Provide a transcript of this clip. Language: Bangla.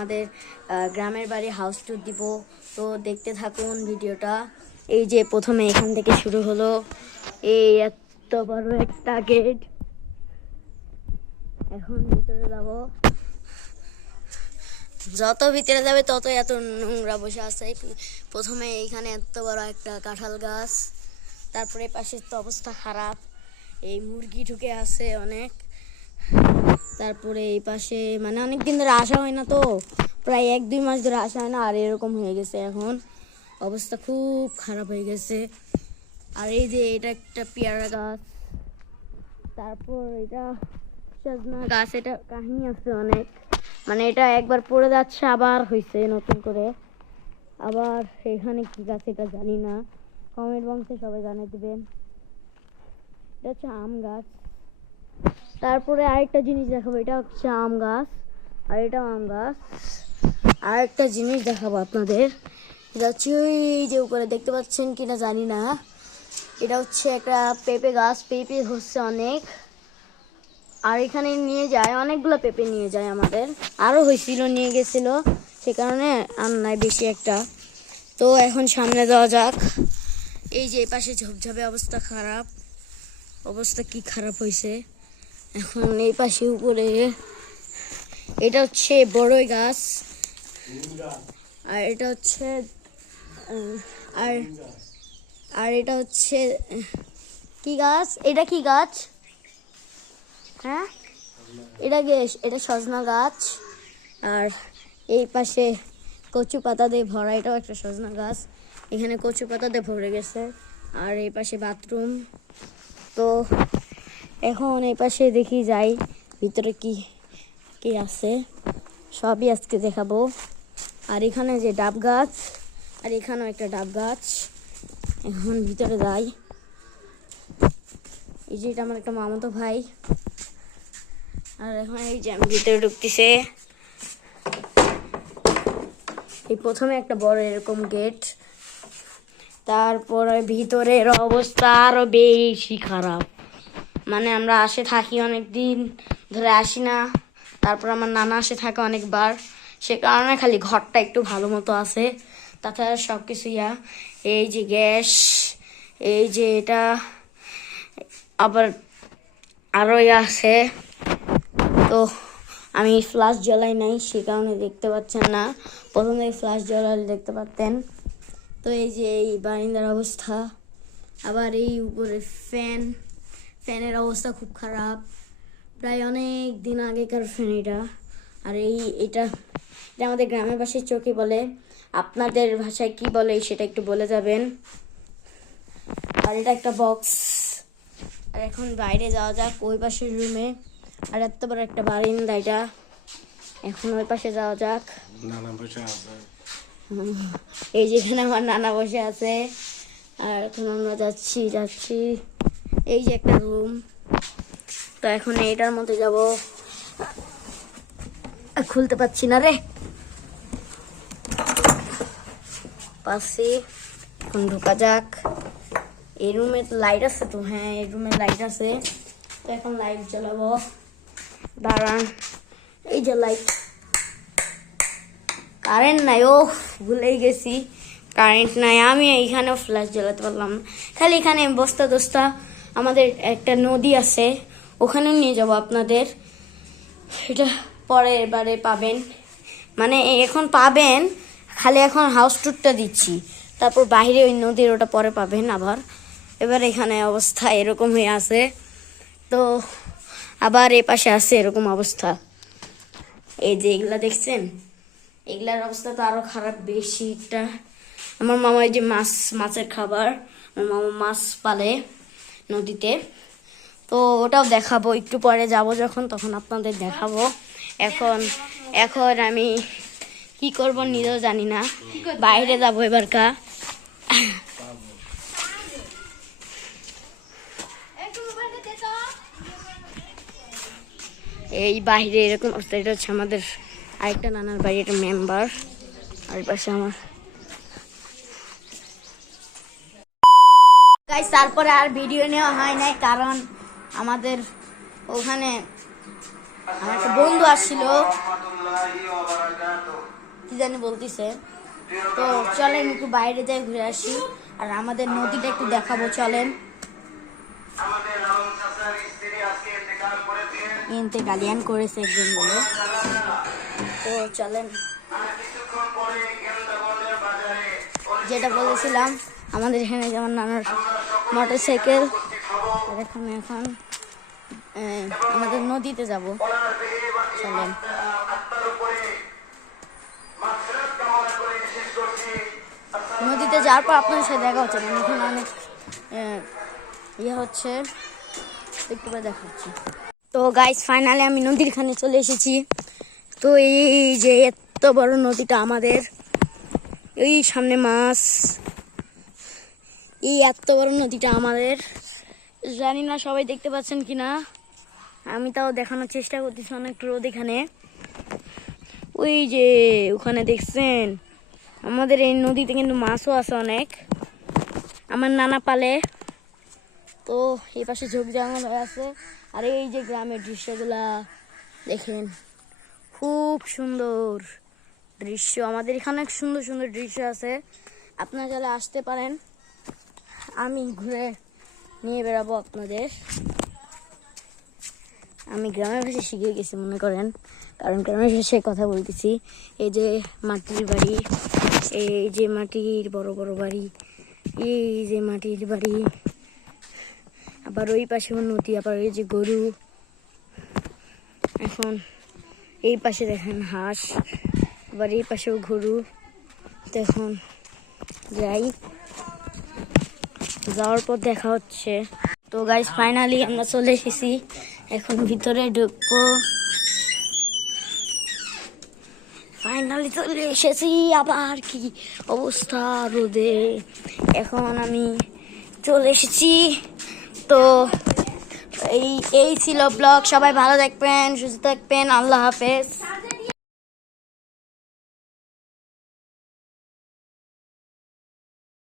আমাদের গ্রামের বাড়ি হাউস ট্যুর দিব। তো দেখতে থাকুন ভিডিওটা। এই যে প্রথমে এখান থেকে শুরু হলো, এই এত বড় একটা গেট। এখন ভিতরে যাব, যত ভিতরে যাবে তত এত নোংরা বসে আছে। প্রথমে এইখানে এত বড় একটা কাঁঠাল গাছ, তারপরে পাশে তো অবস্থা খারাপ, এই মুরগি ঢুকে আছে অনেক। তারপরে এই পাশে মানে অনেক দিন ধরে আসা হয় না, তো প্রায় 1-2 মাস ধরে আসা হয় না, আর এরকম হয়ে গেছে। এখন অবস্থা খুব খারাপ হয়ে গেছে। আর এই যে এটা একটা পেয়ারা গাছ, তারপর এটা সজনা গাছ। এটা কাহিনী আছে অনেক, মানে এটা একবার পড়ে যাচ্ছে আবার হয়েছে নতুন করে। আবার এখানে কি গাছ এটা জানি না, কমেন্ট বক্সে সবাই জানিয়ে দিবেন। এটা হচ্ছে আম গাছ। তারপরে আরেকটা জিনিস দেখাবো, এটা হচ্ছে আম গাছ, আর এটা আম গাছ। আর একটা জিনিস দেখাবো আপনাদের, এটা হচ্ছে ওই যে উপরে দেখতে পাচ্ছেন কিনা জানি না, এটা হচ্ছে একটা পেঁপে গাছ। পেঁপে হচ্ছে অনেক, আর এখানে নিয়ে যায় অনেকগুলো পেঁপে নিয়ে যায় আমাদের, আরও হয়েছিল, নিয়ে গেছিল, সে কারণে আর নাই বেশি একটা। তো এখন সামনে যাওয়া যাক। এই যে পাশে ঝোপঝাপে অবস্থা খারাপ, অবস্থা কি খারাপ হয়েছে। এখন এই পাশে উপরে এটা হচ্ছে বড়ই গাছ, আর এটা হচ্ছে আর আর এটা হচ্ছে কি গাছ, এটা কি গাছ, হ্যাঁ এটা সজনা গাছ। আর এই পাশে কচু পাতা দিয়ে ভরা, এটাও একটা সজনা গাছ, এখানে কচু পাতা দিয়ে ভরে গেছে। আর এই পাশে বাথরুম। তো এখন এই পাশে দেখি যাই ভিতরে কি কি আছে, সবই আজকে দেখাবো। আর এখানে যে ডাব গাছ, আর এখানেও একটা ডাব গাছ। এখন ভিতরে যাই। এই যে এটা আমার একটা মামাতো ভাই। আর এখন এই যে আমি ভিতরে ঢুকতেছে, এই প্রথমে একটা বড় এরকম গেট, তারপরে ভিতরের অবস্থা আরো বেশি খারাপ। মানে আমরা আসে থাকি, অনেক দিন ধরে আসি না, তারপর আমার নানা আসে থাকে অনেকবার, সে কারণে খালি ঘরটা একটু ভালো মতো আছে, তাছাড়া সব কিছু এই যে গ্যাস, এই যে এটা আবার আরো আছে। তো আমি ফ্ল্যাশ জ্বালাই নাই, সে কারণে দেখতে পাচ্ছেন না, প্রথমে ফ্ল্যাশ জ্বালালে দেখতে পারতেন। তো এই যে এই বারান্দার অবস্থা, আবার এই উপরে ফ্যানের অবস্থা খুব খারাপ, প্রায় অনেক দিন আগেকার ফ্যান এটা। আর এটা আমাদের গ্রামের ভাষায় চৌকি বলে, আপনাদের ভাষায় কি বলে সেটা একটু বলে যাবেন। আর এটা একটা বক্স। আর এখন বাইরে যাওয়া যাক ওই পাশের রুমে, আর এত বড় একটা বারান্দা এটা, এখন ওই পাশে যাওয়া যাক। এই যেখানে আমার নানা বসে আছে। আর এখন আমরা যাচ্ছি এই যে একটা রুম। তো এখন এইটার মধ্যে যাব, খুলতে পারছি না রে, পাচ্ছি। এখন ঢোকা যাক। এই রুমে লাইট আছে তো, হ্যাঁ এই রুমে লাইট আছে। তো এখন লাইট জ্বালাবো, দাঁড়ান। এই যে লাইট, কারেন্ট নাই, ও ভুলেই গেছি কারেন্ট নাই। আমি এইখানেও ফ্ল্যাশ জ্বালাতে পারলাম না, খালি এখানে বস্তা দস্তা। আমাদের একটা নদী আছে, ওখানেও নিয়ে যাব আপনাদের, এটা পরের বারে পাবেন, মানে এখন পাবেন, খালি এখন হাউস ট্যুরটা দিচ্ছি, তারপর বাইরে ওই নদীর ওটা পরে পাবেন আবার। এবার এখানে অবস্থা এরকম হয়ে আছে, তো আবার এ পাশে আছে এরকম অবস্থা। এই যে এগুলা দেখছেন, এগুলার অবস্থা তো আরো খারাপ বেশিটা। আমার মামা এই যে মাছের খাবার, আমার মামা মাছ পালে নদীতে, তো ওটাও দেখাবো একটু পরে যাব যখন, তখন আপনাদের দেখাবো। এখন আমি কি করব নিজেও জানি না, বাইরে যাব এবারকা। এই বাইরে এরকম অবস্থা। এটা হচ্ছে আমাদের আরেকটা নানার বাড়ি, একটা মেম্বার, আর পাশে আমার। তারপরে আর ভিডিও নেওয়া হয় নাই, কারণ আমাদের ওখানে আমার একটা বন্ধু আসছিল, কি জানি বলতেছে। তো চলেন একটু বাইরে যাই ঘুরে আসি, আর আমাদের নদীটা একটু দেখাবো। চলেন, গালিয়ান করেছে একজন বলে। তো চলেন, যেটা বলেছিলাম আমাদের এখানে যেমন নানার মোটরসাইকেল, এখন আমাদের নদীতে যাব। চলেন, নদীতে যাওয়ার পর আপনার সাথে দেখা হচ্ছে। মানে এখানে অনেক ইয়ে হচ্ছে, একটু পরে দেখা হচ্ছে। তো গাইস ফাইনালি আমি নদীর খানে চলে এসেছি। তো এই যে এত বড় নদীটা আমাদের, এই সামনে মাছ, এই এত বড় নদীটা আমাদের। জানি না সবাই দেখতে পাচ্ছেন কিনা, আমি তাও দেখানোর চেষ্টা করতেছি। অনেক রোদ এখানে, ওই যে ওখানে দেখছেন। আমাদের এই নদীতে কিন্তু মাছও আছে অনেক, আমার নানা পালে। তো এই পাশে ঝোপ জঙ্গল হয়ে আছে, আর এই যে গ্রামের দৃশ্যগুলা দেখেন, খুব সুন্দর দৃশ্য। আমাদের এখানে অনেক সুন্দর সুন্দর দৃশ্য আছে, আপনারা চাইলে আসতে পারেন। আমি ঘুরে নিয়ে বেড়াবো আপনাদের। আমি গ্রামের ভাষা শিখে গেছি মনে করেন, কারণ গ্রামের ভাষায় কথা বলতেছি। এই যে মাটির বাড়ি, এই যে মাটির বড় বড় বাড়ি, এই যে মাটির বাড়ি, আবার ওই পাশেও নদী, আবার এই যে গরু। এখন এই পাশে দেখেন হাঁস, আবার এই পাশেও গরু। দেখুন, যাই, যাওয়ার পর দেখা হচ্ছে। তো গাইস ফাইনালি আমরা চলে এসেছি, এখন ভিতরে ঢুকবো। ফাইনালি চলে এসেছি, আবার কি অবস্থা রোদে। এখন আমি চলে এসেছি। তো এই ছিল ব্লগ। সবাই ভালো থাকবেন, সুস্থ থাকবেন, আল্লাহ হাফেজ।